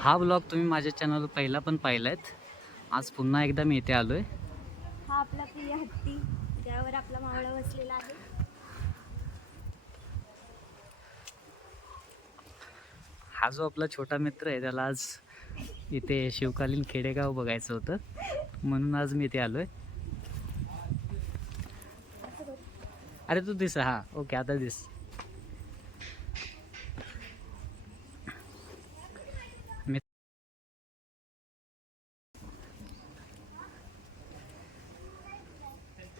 हा ब्लॉग तुम्ही माझ्या चॅनलवर पहिला पण पाहिलायत. आज पुन्हा एकदा मी इथे आलो आहे हा आपला प्रिय हत्ती त्यावर आपला मावळा बसलेला आहे. हा जो आपला छोटा मित्र आहे त्याला आज इथे शिवकालीन खेडेगाव बघायचं होतं. म्हणून आज मी इथे आलो आहे अरे तू दिस हा ओके आता दिस मी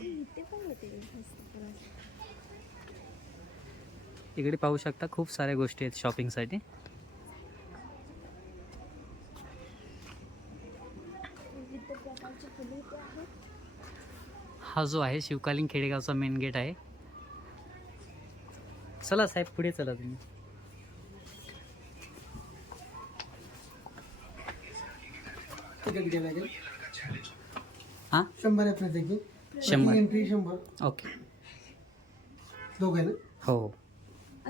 इथे पण येते मस्त पुन्हा. इकडे पाहू शकता खूप साऱ्या गोष्टी आहेत शॉपिंगसाठी हा जो आहे शिवकालीन खेडेगावचा मेन गेट आहे. चला साहेब पुढे चला तुम्ही. हां? शंभर शंभर. एंट्री शंभर. ओके दोघे ना? हो हो.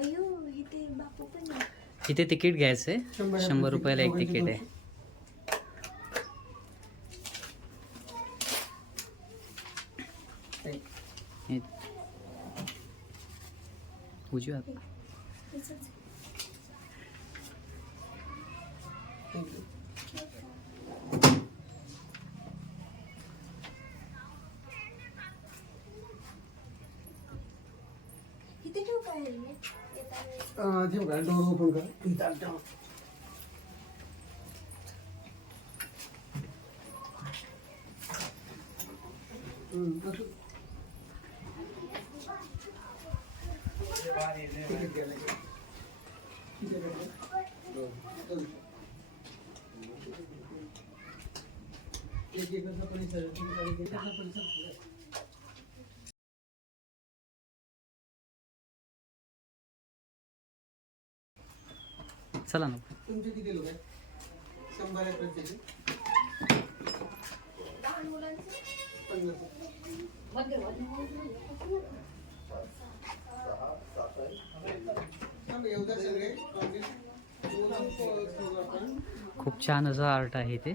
अयो इथे बापू पण आहे इथे तिकीट घ्यायचं आहे शंभर. रुपयाला एक तिकीट आहे. हे- उजव्या हात. तसंच. इथे ठेवू का हेल्मेट ठेव का? डोर ओपन कर. इथं ठेव. एक एकरचा परिसर परिसर चला ना. तुमचे किती लोक आहेत? शंभर आहे प्रत्येकी. खूप छान असं आर्ट आहे इथे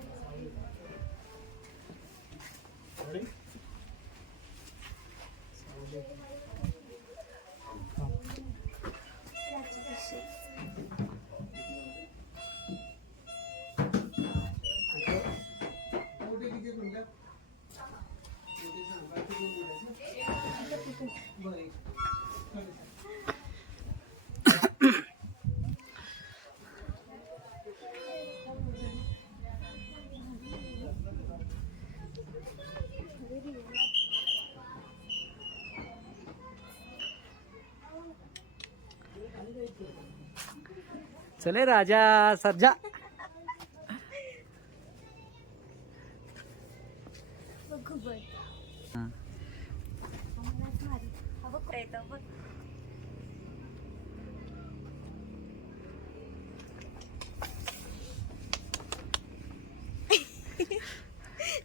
चले राजा सरजा.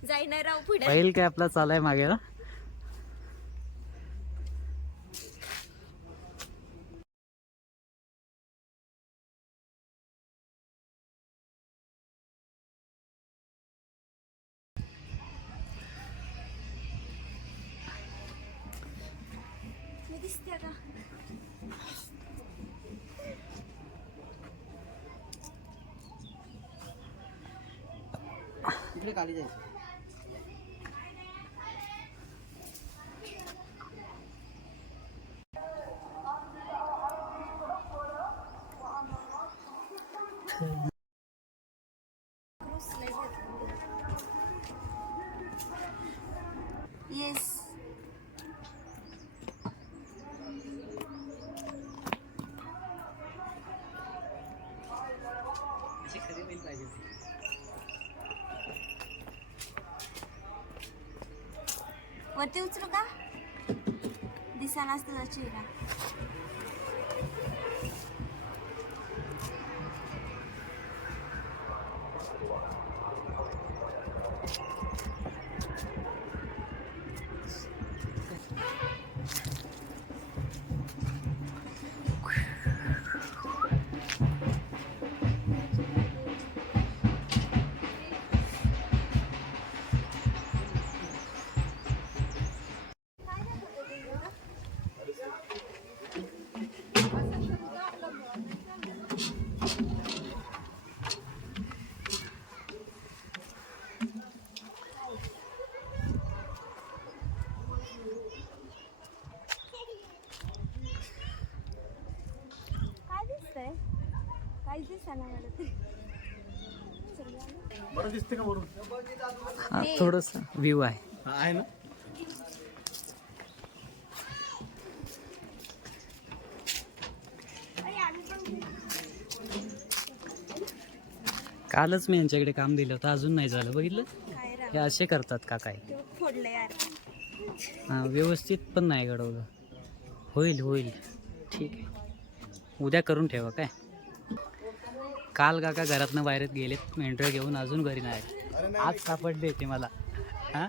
जाईना राव पुढे. पहिल काय आपला चालाय मागे ना इकडे खाली जायचं वरती उचलू का दिसा नसतो चेहरा Wow. बरं दिसते का वरून? हा थोडस व्ह्यू आहे. आहे ना? अरे आम्ही पण कालच मी यांच्याकडे काम दिलं होतं अजून नाही झालं. बघितलं? काय हे असे करतात का काय? ते फोडलं यार. हां व्यवस्थित पण नाही घडवलं. होईल होईल. ठीक आहे. उद्या करून ठेवा काय? काल काका घरातनं बाहेर गेलेत मेंढरं घेऊन अजून घरी नाही. आज सापडले ते मला. हां?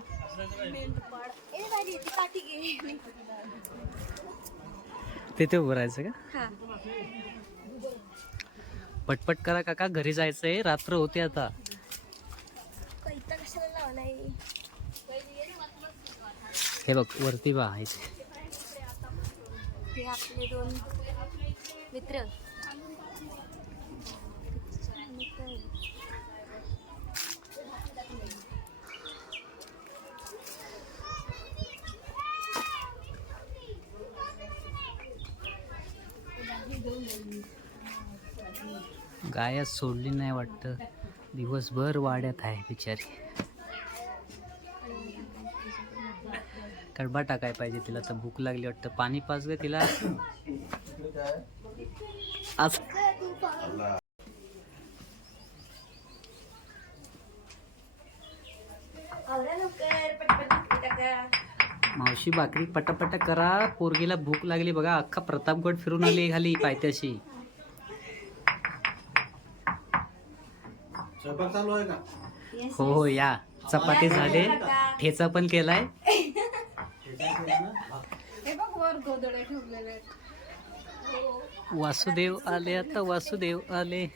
तिथे उभं राहायचं का? हा. पटपट करा काका घरी जायचं आहे रात्र होते आता. हे बघ वरती बा इथे. आपले दोन मित्र. गायच सोडली नाही वाटतं. दिवसभर वाड्यात आहे बिचारी. कडबा टाकाय पाहिजे तिला तर भूक लागली वाटतं. पाणी पाच गे तिला. आज मावशी भाकरी पटापटा करा. पोरगीला भूक लागली बघा. अख्खा प्रतापगड फिरून आली खाली पायथ्याशी. स्वयंपाक चालू आहे का? Yes, हो हो या. चपाती झाले. ठेचा पण केलाय. हे काय केलं ना? बघ वर गोदड्या ठेवलेल्या आहेत. वासुदेव आले आता वासुदेव आले.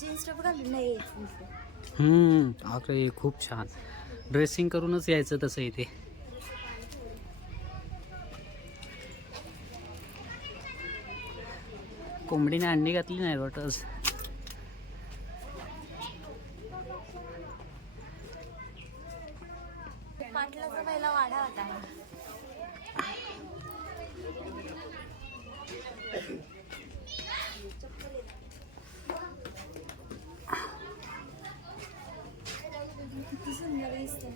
जीन्स टॉप घालून नाही हम्म अरे खूप छान. ड्रेसिंग करूनच यायचं तसं इथे. कोंबडीने अंडी घातली नाही वाटत पाटलाचा पहिला वाडा होता किती सुंदर दिसते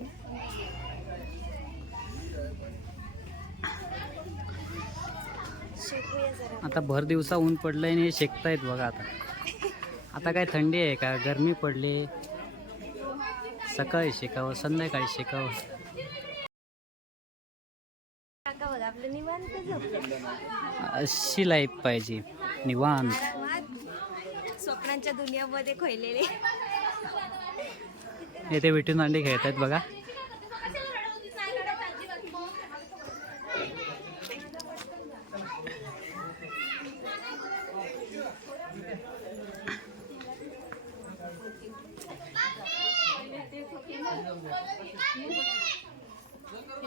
शेकूया जरा आता भर दिवसा ऊन पडलंय आणि हे शेकतायत बघा आता. आता काय थंडी आहे का? गरमी पडली. सकाळी शेकावं संध्याकाळी शेकावं. बघा अशी लाईफ पाहिजे. निवांत. स्वप्नांच्या दुनियामध्ये खोयलेले. इथे विटून अंडी खेळत आहेत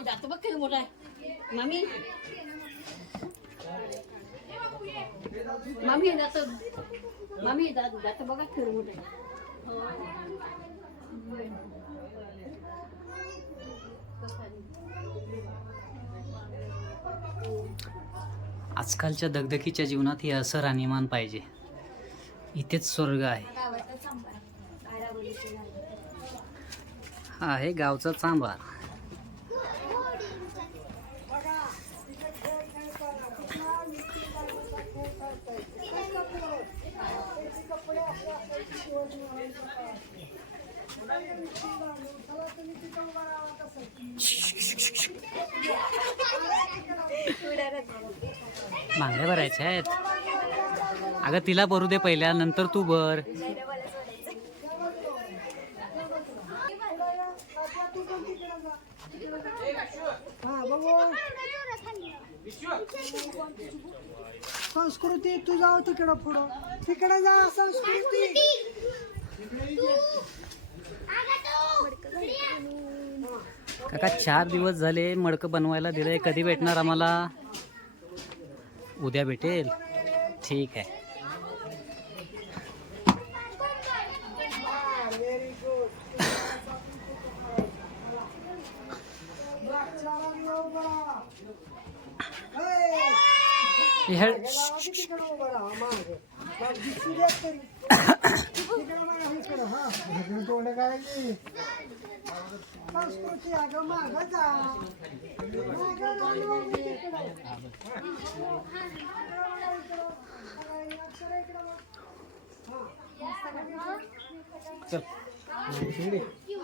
बघा जातो बघ किती मोठा आहे मामी मामी जातो मामी जातो जातो बघा किती मोठा आहे आजकालच्या दगदगीच्या जीवनात हे असं राहणीमान पाहिजे. इथेच स्वर्ग आहे. गावाचा सांबार. मागल्या भरायच्या आहेत. अगं तिला भरू दे पहिल्या नंतर तू भर. संस्कृती तू जाऊ तिकडं पुढं. तिकडे जा संस्कृती. काका चार दिवस झाले मडकं बनवायला दिलंय. कधी भेटणार आम्हाला? उद्या भेटेल. ठीक आहे. हे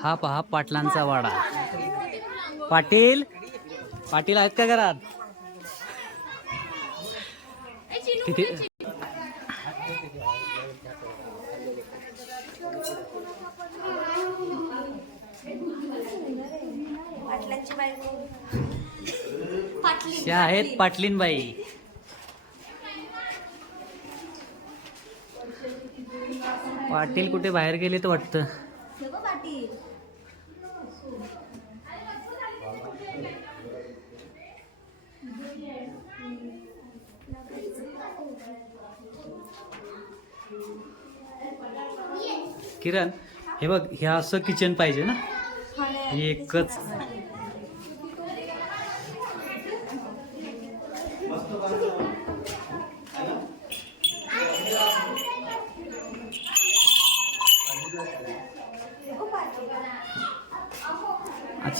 हा पहा पाटलांचा वाडा. पाटील पाटील आहेत का घरात? किती? त्या आहेत पाटलीनबाई. पाटील कुठे बाहेर गेले तर वाटतं. किरण हे बघ हे असं किचन पाहिजे ना. एकच.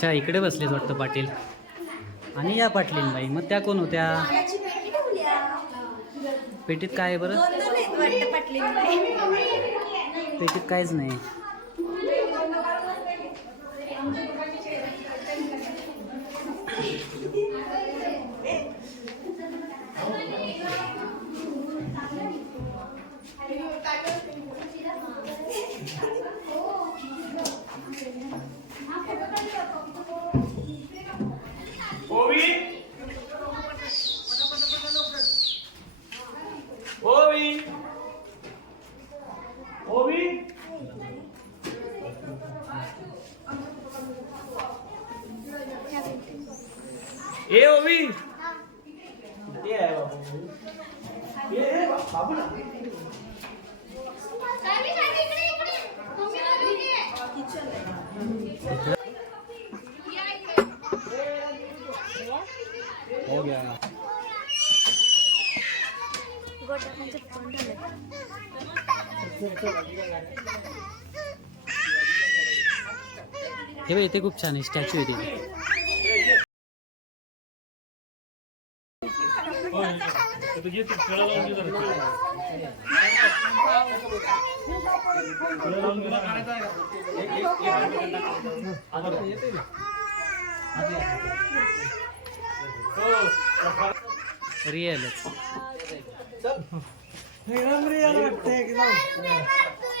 अच्छा इकडे बसलेच वाटतं पाटील. आणि या पाटलीनबाई मग त्या कोण होत्या? पेटीत काय आहे बरं? पेटीत काहीच नाही. गोट्याचे फोन हे बघ इथे खूप छान आहे स्टॅच्यू आहे तिथे रिअलच एकदम real एकदम.